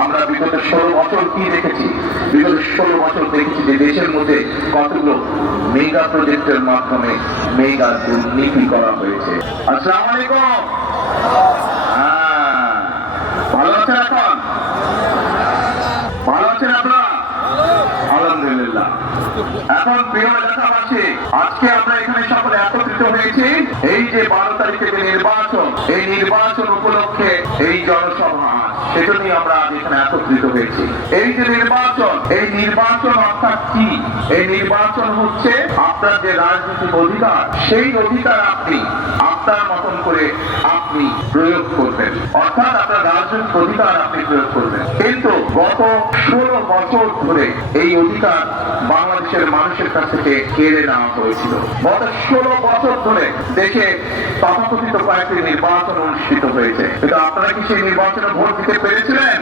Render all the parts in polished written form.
আমরা বিগত 16 বছর কি দেখেছি? বিগত 16 বছর দেখেছি যে দেশের মধ্যে কতগুলো মেগা প্রজেক্টের মাধ্যমে মেগা দুর্নীতি করা হয়েছে। আসসালামু আলাইকুম। ভালো আছেন এখন? ভালো আছেন আপনারা? আলহামদুলিল্লাহ। এখন প্রিয় এলাকাবাসী, আজকে আমরা এখানে সকলে একত্রিত হয়েছি এই যে 12 তারিখে যে নির্বাচন, এই নির্বাচন উপলক্ষে এই জনসভা, সেটা নিয়ে আমরা আজ এখানে একত্রিত হয়েছি। এই যে নির্বাচন, এই নির্বাচন অর্থাৎ কি? এই নির্বাচন হচ্ছে আপনার যে রাজনৈতিক অধিকার, সেই অধিকার আপনি আপনার মতন করে আপনি প্রয়োগ করবেন, অর্থাৎ আপনার রাজনৈতিক অধিকার আপনি প্রয়োগ করবেন। কিন্তু গত 16 বছর ধরে এই অধিকার বাংলাদেশের মানুষের কাছ থেকে কেড়ে নেওয়া হয়েছিল। গত 16 বছর ধরে দেশে তথাকথিত কয়েকটি নির্বাচন অনুষ্ঠিত হয়েছে, কিন্তু আপনারা কি সেই নির্বাচনে ভোট দিতে পেরেছিলেন?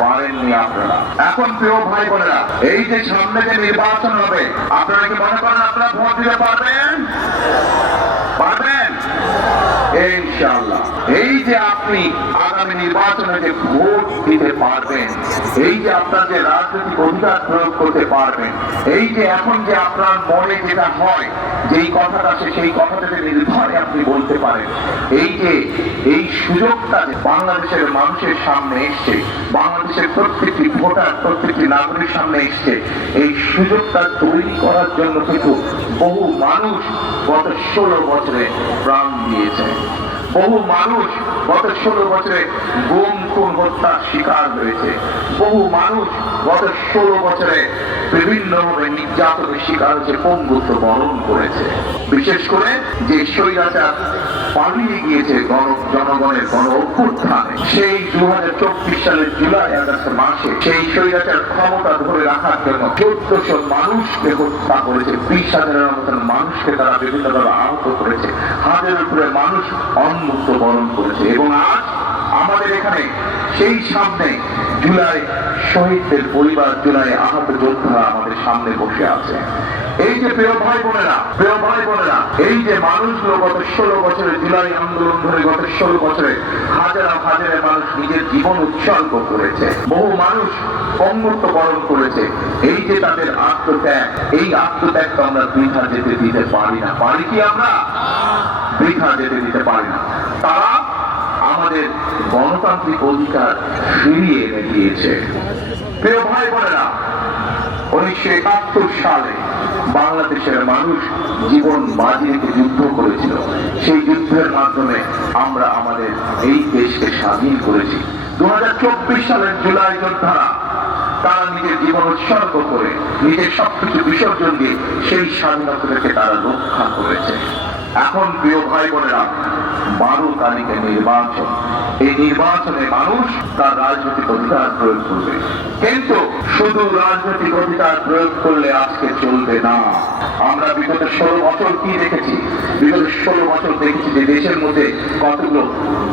পারেননি আপনারা। এখন প্রিয় ভাই বোনেরা, এই যে সামনে যে নির্বাচন হবে, আপনারা কি মনে করেন আপনারা ভোট দিতে পারবেন? পারবেন ইনশাআল্লাহ। এই যে আপনি আগামী নির্বাচনে যে ভোট দিতে পারবেন, এই যে আপনার যে রাজনৈতিক অধিকার প্রয়োগ করতে পারবেন, এই যে এখন যে আপনার মনে যেটা হয়, যেই কথাটা আছে সেই কথাটাকে নির্ভরে আপনি বলতে পারেন, এই যে এই সুযোগটা যে বাংলাদেশের মানুষের সামনে এসছে, বাংলাদেশের প্রত্যেকটি ভোটার, প্রত্যেকটি নাগরিকের সামনে এসছে, এই সুযোগটা তৈরি করার জন্য কিন্তু বহু মানুষ গত 16 বছরে প্রাণ দিয়েছে। বহু মানুষ গত 16 বছরে গুম খুন হত্যার শিকার হয়েছে। বহু মানুষ গত 16 বছরে বিভিন্নভাবে নির্যাতনের শিকার হয়েছে, পঙ্গুত্ব বরণ করেছে। বিশেষ করে যে স্বৈরাচার পালিয়ে গিয়েছে জনগণের গণ অভ্যুত্থানে, সেই 2024 সালের জুলাই আগস্ট মাসে সেই স্বৈরাচার ক্ষমতা ধরে রাখার জন্য 1400 মানুষকে হত্যা করেছে, 20,000-এর মতন মানুষকে তারা বিভিন্নভাবে আহত করেছে, হাজারের উপরে মানুষ অন্মুক্ত বরণ করেছে। এবং আজ আমাদের এখানে সেই সামনে জুলাই শহীদদের পরিবার, জুলাই আহত যোদ্ধারা আমাদের সামনে বসে আছে। এই যে প্রিয় ভাই বোনেরা, প্রিয় ভাই বোনেরা, এই যে মানুষগুলো গত 16 বছরে জুলাই আন্দোলন ধরে গত 16 বছরে হাজার হাজারের মানুষ নিজের জীবন উৎসর্গ করেছে, বহু মানুষ পঙ্গুত্ব বরণ করেছে। এই যে তাদের আত্মত্যাগ, এই আত্মত্যাগটা আমরা বৃথা যেতে দিতে পারি না। পারি কি আমরা? বৃথা যেতে দিতে পারি না। তারা আমাদের গণতান্ত্রিক অধিকার ফিরিয়ে এনে দিয়েছে। প্রিয় ভাই বোনেরা, 1971 সালে বাংলাদেশের মানুষ জীবন বাজি রেখে যুদ্ধ করেছিল। সেই যুদ্ধের মাধ্যমে আমরা আমাদের এই দেশকে স্বাধীন করেছি। 2024 সালের জুলাই যোদ্ধারা তারা নিজের জীবন উৎসর্গ করে, নিজের সবকিছু বিসর্জন দিয়ে সেই স্বাধীনতাকে তারা রক্ষা করেছে। এখন প্রিয় ভাই বোনেরা, 12 তারিখে নির্বাচন। এই নির্বাচনে মানুষ তার রাজনৈতিক অধিকার প্রয়োগ করবে, কিন্তু শুধু রাজনৈতিক অধিকার প্রয়োগ করলে আজকে চলবে না। আমরা বিগত 16 বছর কি দেখেছি? বিগত 16 বছর দেখেছি যে দেশের মধ্যে কতগুলো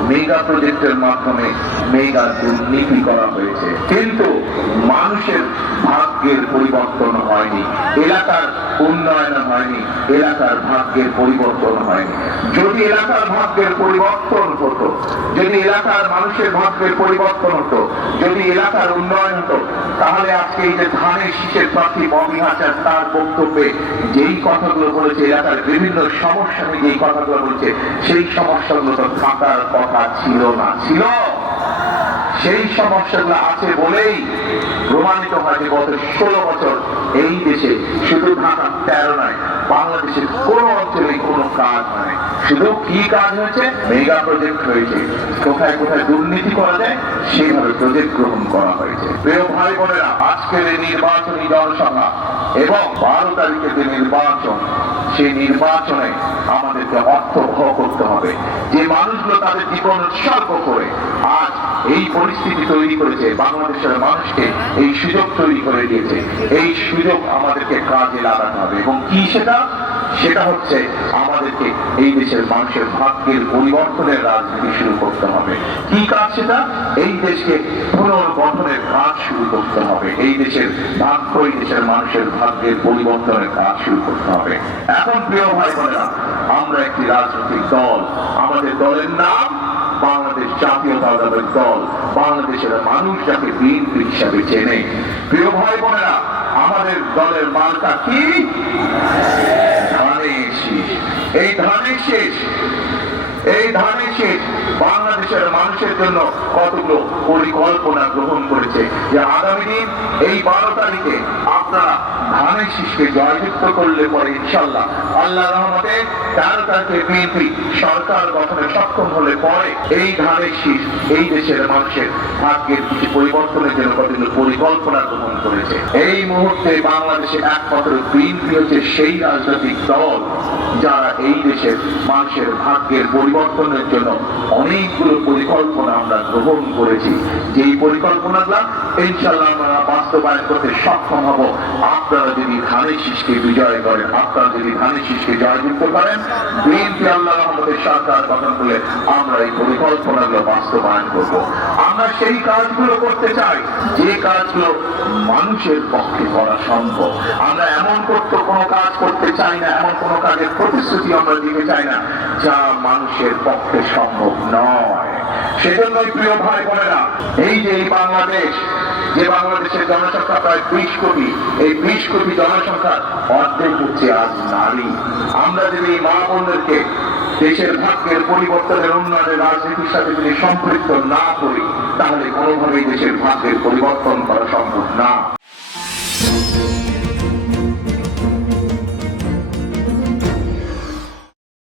মেগা প্রজেক্টের মাধ্যমে মেগা দুর্নীতি করা হয়েছে, কিন্তু মানুষের ভাগ্যের পরিবর্তন হয়নি, এলাকার উন্নয়ন হয়নি, এলাকার ভাগ্যের পরিবর্তন হয়নি। যদি এলাকার ভাগ্যের পরিবর্তন হতো, যদি এলাকার মানুষের ভাগ্যের পরিবর্তন হতো, যদি এলাকার উন্নয়ন হতো, তাহলে আজকে এই যে ধানের শীষের প্রার্থী ববি হাসান তার বক্তব্যে যেই কথাগুলো বলেছে, এলাকার বিভিন্ন সমস্যা নিয়ে যেই কথাগুলো বলছে, সেই সমস্যাগুলো তো থাকার কথা ছিল না। ছিল? সেই সমস্যাগুলো আছে বলেই প্রমাণিত হয় যে গত 16 বছর এই দেশে শুধু ঢাকা 13 নয়, বাংলাদেশের কোন অঞ্চলে কোনো কাজ হয়। শুধু কি কাজ হয়েছে? মেগা প্রজেক্ট হয়েছে। কোথায় কোথায় দুর্নীতি করা যায় সেইভাবে প্রজেক্ট গ্রহণ করা হয়েছে। প্রিয় ভাই বোনেরা, আজকের এই নির্বাচনী জনসভা এবং 12 তারিখের যে নির্বাচন, সেই নির্বাচনে আমাদেরকে অর্থবহ করতে হবে। যে মানুষগুলো তাদের জীবন উৎসর্গ করে আজ এই পরিস্থিতি তৈরি করেছে, বাংলাদেশের মানুষকে এই সুযোগ তৈরি করে দিয়েছে, এই সুযোগ আমাদেরকে কাজে লাগাতে হবে। এবং কি সেটা? সেটা হচ্ছে আমাদেরকে এই দেশের মানুষের ভাগ্যের পরিবর্তনের রাজনীতি শুরু করতে হবে। কি কাজ সেটা? এই দেশকে পুনর্গঠনের কাজ শুরু করতে হবে। এই দেশের ভাগ্য, এই দেশের মানুষের ভাগ্যের পরিবর্তনের কাজ শুরু করতে হবে। এখন প্রিয় ভাই বোনেরা, আমরা একটি রাজনৈতিক দল, আমাদের দলের নাম বাংলাদেশ জাতীয়তাবাদী দল, বাংলাদেশের মানুষ যাকে বিএনপি হিসাবে চেনে। প্রিয় ভাই বোনেরা, আমাদের দলের মার্কা কি? ধানের শীষ। এই ধানের শীষ, এই ধানের শীষ বাংলাদেশের মানুষের জন্য কতগুলো পরিকল্পনা গ্রহণ করেছে যে আগামী দিন এই 12 তারিখে আপনারা ধানের শীষকে জয়যুক্ত করলে পরে ইনশাল্লাহ আল্লাহ রহমতে 13 তারিখে বিএনপি সরকার গঠনে সক্ষম হলে পরে এই ধানের শীষ এই দেশের মানুষের ভাগ্যের কিছু পরিবর্তনের জন্য কতগুলো পরিকল্পনা গ্রহণ করেছে। এই মুহূর্তে বাংলাদেশে একমাত্র বিএনপি হচ্ছে সেই রাজনৈতিক দল যারা এই দেশের মানুষের ভাগ্যের পরিবর্তনের জন্য অনেকগুলো পরিকল্পনা আমরা গ্রহণ করেছি। যেই পরিকল্পনাগুলো ইনশাআল্লাহ আমরা বাস্তবায়ন করতে সক্ষম হব আপনারা যদি ধানের শীষকে বিজয় করেন, আপনারা যদি ধানের শীষকে জয়যুক্ত করেন। বিএনপি আল্লাহ রহমতের সরকার গঠন করলে আমরা এই পরিকল্পনাগুলো বাস্তবায়ন করব। আমরা সেই কাজগুলো করতে চাই যে কাজগুলো মানুষের পক্ষে করা সম্ভব। আমরা এমন কোনো কাজ করতে চাই না, এমন কোনো কাজের প্রতিশ্রুতি আমরা দিতে চাই না যা মানুষের পক্ষে সম্ভব নয়। সেজন্যই প্রিয় ভাই বোনেরা, এই যে এই বাংলাদেশ, যে বাংলাদেশের জনসংখ্যা প্রায় 20 কোটি, এই 20 কোটি জনসংখ্যার অর্ধেক হচ্ছে আজ নারী। আমরা যদি মা বোনদেরকে দেশের ভাগ্যের পরিবর্তনের উন্নয়নের রাজনীতির সাথে যদি সম্পৃক্ত না করি তাহলে কোনোভাবেই দেশের ভাগ্যের পরিবর্তন করা সম্ভব না।